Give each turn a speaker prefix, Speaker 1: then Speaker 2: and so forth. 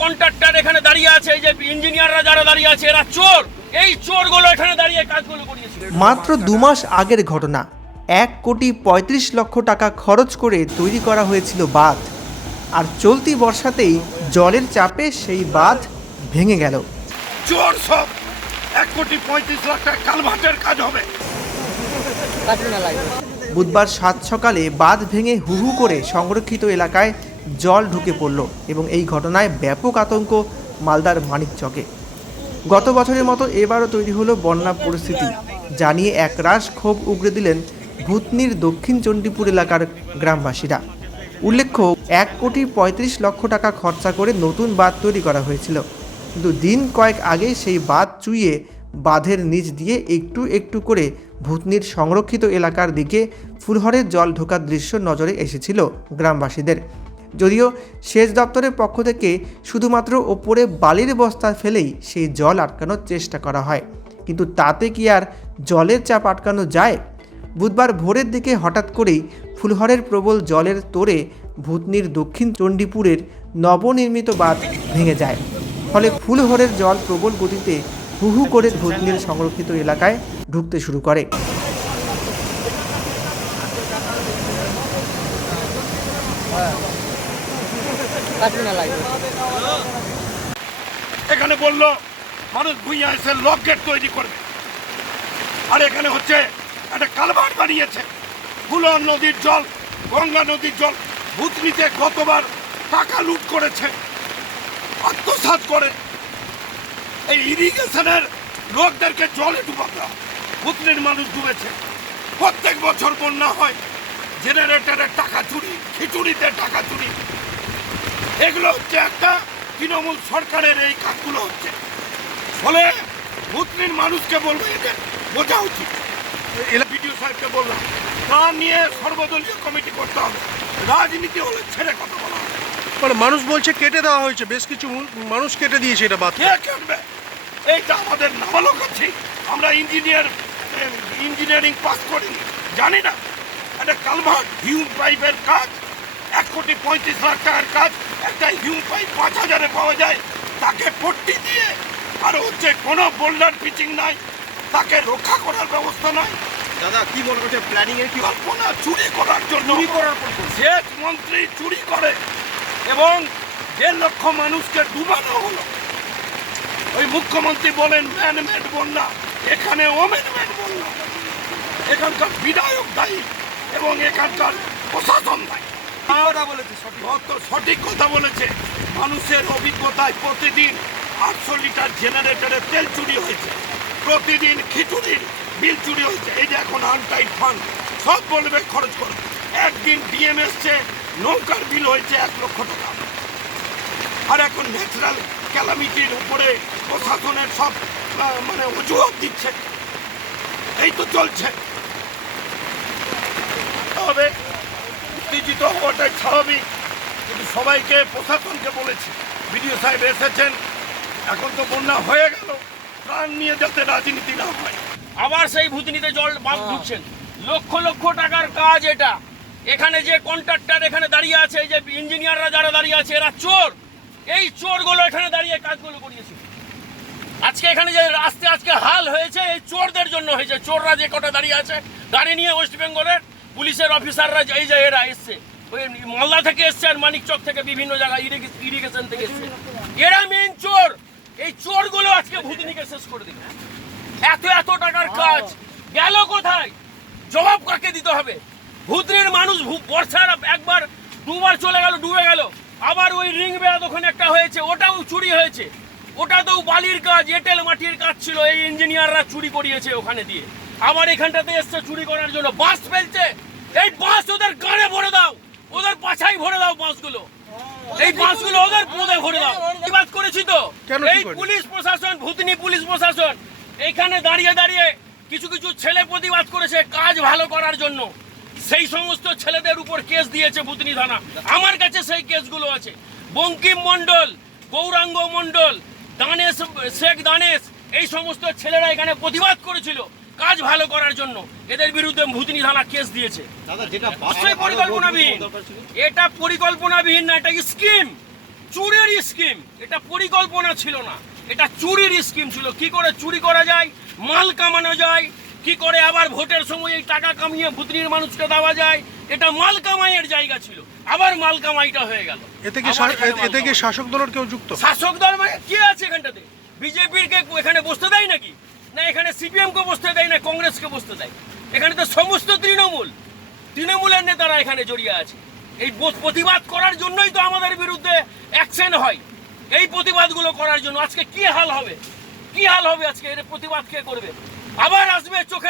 Speaker 1: Contractor এখানে দাঁড়িয়ে আছে এই যে ইঞ্জিনিয়াররা যারা দাঁড়িয়ে আছে এরা চোর। এই চোরগুলো এখানে দাঁড়িয়ে কাজগুলো করিয়েছে।
Speaker 2: মাত্র দু মাস আগের ঘটনা। এক কোটি পঁয়ত্রিশ লক্ষ টাকা খরচ করে তৈরি করা হয়েছিল বাঁধ। আর চলতি বর্ষাতেই জলের চাপে সেই বাঁধ ভেঙে গেল।
Speaker 3: চোর সব। এক কোটি পঁয়ত্রিশ লাখ টাকা কালভার্টের কাজ হবে।
Speaker 2: বুধবার সাত সকালে বাঁধ ভেঙে হু হু করে সংরক্ষিত এলাকায় জল ঢুকে পড়ল এবং এই ঘটনায় ব্যাপক আতঙ্ক মালদার মানিকচকে গত বছরের মতো এবারও তৈরি হলো বন্যা পরিস্থিতি, জানিয়ে এক একরাশ ক্ষোভ উগড়ে দিলেন ভূতনির দক্ষিণ চণ্ডীপুর এলাকার গ্রামবাসীরা। উল্লেখ্য, এক কোটি পঁয়ত্রিশ লক্ষ টাকা খরচা করে নতুন বাঁধ তৈরি করা হয়েছিল। কিন্তু দিন কয়েক আগে সেই বাঁধ চুইয়ে বাঁধের নিচ দিয়ে একটু একটু করে ভূতনির সংরক্ষিত এলাকার দিকে ফুলহরের জল ঢোকার দৃশ্য নজরে এসেছিল গ্রামবাসীদের। যদিও সেচ দপ্তরের পক্ষ থেকে শুধুমাত্র ওপরে বালির বস্তা ফেলেই সেই জল আটকানোর চেষ্টা করা হয়। কিন্তু তাতে কি আর জলের চাপ আটকানো যায়? বুধবার ভোরের দিকে হঠাৎ করেই ফুলহরের প্রবল জলের তোরে ভূতনির দক্ষিণ চণ্ডীপুরের নবনির্মিত বাঁধ ভেঙে যায়। ফলে ফুলহরের জল প্রবল গতিতে হু হু করে ভূতনির সংরক্ষিত এলাকায় ঢুকতে শুরু করে।
Speaker 3: এখানে বলল, মানুষ ভুইয়া এসে লক গেট তৈরি করবে। আর এখানে হচ্ছে একটা কালভার্ট বানিয়েছে। ফুলন নদীর জল, গঙ্গা নদীর জল, ভূতনিতে গতবার টাকা লুট করেছে, আত্মসাৎ করে। এই ইরিগেশনের লোকদেরকে জলে ডুবাতে। ভূতনির মানুষ ডুবেছে। প্রত্যেক বছর বন্যা হয়। জেনারেটরের টাকা চুরি, খিচুড়িতে টাকা চুরি। এগুলো হচ্ছে একটা তৃণমূল সরকারের এই কাজগুলো হচ্ছে। ফলে মুসলিম মানুষকে বলব এদের বোঝা উচিত। বিডিও সাহেবকে বললাম তা নিয়ে সর্বদলীয় কমিটি করতে হবে। রাজনীতি হলে ছেড়ে কথা বলা হবে।
Speaker 4: মানে মানুষ বলছে কেটে দেওয়া হয়েছে বেশ কিছু মানুষ কেটে দিয়েছে এটা বাদ।
Speaker 3: কে কাটবে? এইটা আমাদের নাবালক আছে। আমরা ইঞ্জিনিয়ার ইঞ্জিনিয়ারিং পাস করিনি। জানি না। একটা কালভার্ট হিউম পাইপের কাজ। এক কোটি পঁয়ত্রিশ লাখ টাকার কাজ একটা হিউম পাইপ পাঁচ হাজারে পাওয়া যায়। তাকে পট্টি দিয়ে আর হচ্ছে কোনো বোল্ডার পিচিং নাই তাকে রক্ষা করার ব্যবস্থা নাই।
Speaker 4: দাদা কি মনে করছে প্ল্যানিং এর কি
Speaker 3: কল্পনা চুরি করার জন্য চুরি করার সেচ মন্ত্রী চুরি করে এবং দেড় লক্ষ মানুষকে ডুবানো হলো। ওই মুখ্যমন্ত্রী বলেন ম্যানমেড বন্যা এখানে ওমেনমেড বন্যা। এখানকার বিধায়ক দায়ী এবং এখানকার প্রশাসন দায়ী। কথা বলেছে, সঠিক। কথা বলেছে। মানুষের অভিজ্ঞতায় প্রতিদিন আটশো লিটার জেনারেটরের তেল চুরি হয়েছে। প্রতিদিন খিচুড়ির বিল চুরি হয়েছে। এই যে এখন আনটাইট ফান্ড সব বলবে খরচ করো। একদিন ডিএম এসছে, নৌকার বিল হয়েছে এক লক্ষ টাকা। আর এখন ন্যাচারাল ক্যালামিটির উপরে প্রশাসনের সব মানে অজুহাত দিচ্ছে। এই তো চলছে। তবে উত্তেজিত হওয়াটাই স্বাভাবিক। কিন্তু সবাইকে প্রশাসনকে বলেছি বিডিও সাহেব এসেছেন এখন তো বন্যা হয়ে গেল প্রাণ নিয়ে যাতে রাজনীতি না হয়।
Speaker 1: আবার সেই ভূতনিতে জল বাঁধ ঢুকছেন। লক্ষ লক্ষ টাকার কাজ এটা। এখানে যে কন্ট্রাক্টর এখানে দাঁড়িয়ে আছে যে ইঞ্জিনিয়াররা যারা দাঁড়িয়ে আছে এরা চোর। এই চোরগুলো এখানে দাঁড়িয়ে কাজগুলো করিয়েছে। আজকে এখানে যে রাস্তা আজকে হাল হয়েছে এই চোরদের জন্য হয়েছে। চোররা যে কটা দাঁড়িয়ে আছে গাড়ি নিয়ে ওয়েস্ট বেঙ্গলের পুলিশের অফিসাররা এই যে এরা এসছে, ওই মালদা থেকে এসছে আর মানিকচক থেকে বিভিন্ন জায়গায় ইরিগেশন থেকে এসছে। এরা মেন চোর। এই চোরগুলো আজকে ভূতনিকে শেষ করে দিল। এত এত টাকার কাজ। গেল কোথায়? জবাব কাকে দিতে হবে? ভূতনির মানুষ বর্ষার একবার, দুবার চলে গেল, ডুবে গেল। আবার ওই রিং বেড়া ওখানে একটা হয়েছে, ওটাও চুরি হয়েছে। ওটা তো বালির কাজ, এঁটেল মাটির কাজ ছিল, এই ইঞ্জিনিয়াররা চুরি করিয়েছে ওখানে দিয়ে। আবার এখানটাতে এসছে চুরি করার জন্য। বাস ফেলছে। এই বাস ওদের গাড়ে ভরে দাও। ওদের পাছাই ভরে দাও বাসগুলো। এই বাসগুলো ওদের পদে ভরে দাও। প্রতিবাদ করেছি তো?
Speaker 4: কেন
Speaker 1: এই পুলিশ প্রশাসন ভূতনি পুলিশ প্রশাসন এইখানে দাঁড়িয়ে দাঁড়িয়ে কিছু কিছু ছেলে প্রতিবাদ করেছে কাজ ভালো করার জন্য। সেই সমস্ত ছেলেদের উপর কেস দিয়েছে ভূতনি থানা। আমার কাছে সেই কেসগুলো আছে। বঙ্কিম মণ্ডল গৌরাঙ্গ মণ্ডল দানেশ শেখ দানেশ এই সমস্ত ছেলেরা এখানে প্রতিবাদ করেছিল। কাজ ভালো করার জন্য এদের বিরুদ্ধে ভূতনি থানা কেস দিয়েছে। অবশ্যই পরিকল্পনাবিহীন। এটা পরিকল্পনাবিহীন না এটা স্কিম। চুরির স্কিম। এটা পরিকল্পনা ছিল না। এটা চুরির স্কিম ছিল। কি করে চুরি করা যায়? মাল কামানো যায়। কি করে আবার ভোটের সময় এই টাকা কামিয়ে ভুতনির মানুষকে দেওয়া যায়? এটা মাল কামাইয়ের জায়গা ছিল। আবার মাল কামাইটা হয়ে গেল।
Speaker 4: এতে কি এতে কি শাসক দলের কেউ যুক্ত?
Speaker 1: শাসক দল মানে কে আছে এখানটাতে? বিজেপির কে এখানে বসতে দেয় নাকি? না, এখানে সিপিএম কে বসতে দেয় না, কংগ্রেসকে বসতে দেয়। এখানে তো সমস্ত তৃণমূল। তৃণমূলের নেতারা এখানে জড়িয়ে আছে। এই প্রতিবাদ করার জন্যই তো আমাদের বিরুদ্ধে অ্যাকশন হয়। এই প্রতিবাদগুলো করার জন্য আজকে কি হাল হবে? কি হাল হবে আজকে? এর প্রতিবাদ কে করবে? আবার আসবে চোখের